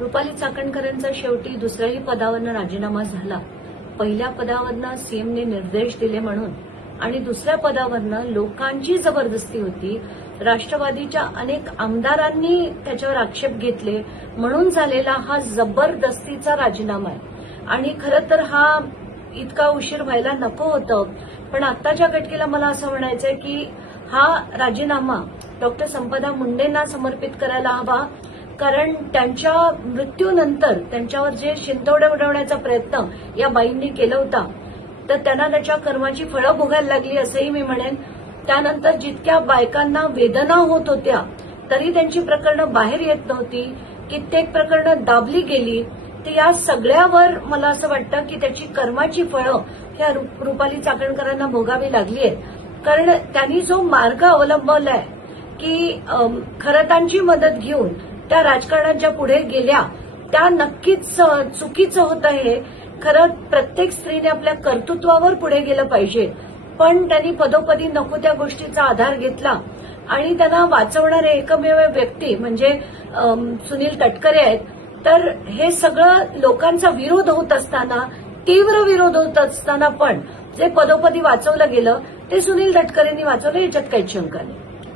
रुपाली चाकणकरांचा शेवटी दुसऱ्याही पदावरनं राजीनामा झाला. पहिल्या पदावरनं सीएमने निर्देश दिले म्हणून आणि दुसऱ्या पदावरनं लोकांची जबरदस्ती होती. राष्ट्रवादीच्या अनेक आमदारांनी त्याच्यावर आक्षेप घेतले म्हणून झालेला हा जबरदस्तीचा राजीनामा आहे. आणि खरं तर हा इतका उशीर व्हायला नको होतं. पण आत्ताच्या घटकेला मला असं म्हणायचंय की हा राजीनामा डॉक्टर संपदा मुंडेंना समर्पित करायला हवा. कारण त्यांच्या मृत्यूनंतर त्यांच्यावर जे शिंतोडे उडवण्याचा प्रयत्न या बाईंनी केला होता तर त्यांना त्याच्या कर्माची फळं भोगायला लागली असंही मी म्हणेन. त्यानंतर जितक्या बायकांना वेदना होत होत्या तरी त्यांची प्रकरणं बाहेर येत नव्हती. कित्येक प्रकरणं दाबली गेली. तर या सगळ्यावर मला असं वाटतं की त्याची कर्माची फळं ह्या रुपाली चाकणकरांना भोगावी लागली आहेत. कारण त्यांनी जो मार्ग अवलंबवलाय की खरतांची मदत घेऊन त्या राजकारणात ज्या पुढे गेल्या त्या नक्कीच चुकीचं होतं. हे खरं प्रत्येक स्त्रीने आपल्या कर्तृत्वावर पुढे गेलं पाहिजे. पण त्यांनी पदोपदी नको त्या गोष्टीचा आधार घेतला आणि त्यांना वाचवणारे एकमेव व्यक्ती म्हणजे सुनील तटकरे आहेत. तर हे सगळं लोकांचा विरोध होत असताना, तीव्र विरोध होत असताना पण जे पदोपदी वाचवलं गेलं ते सुनील तटकरेंनी वाचवलं, याच्यात काहीच शंका नाही.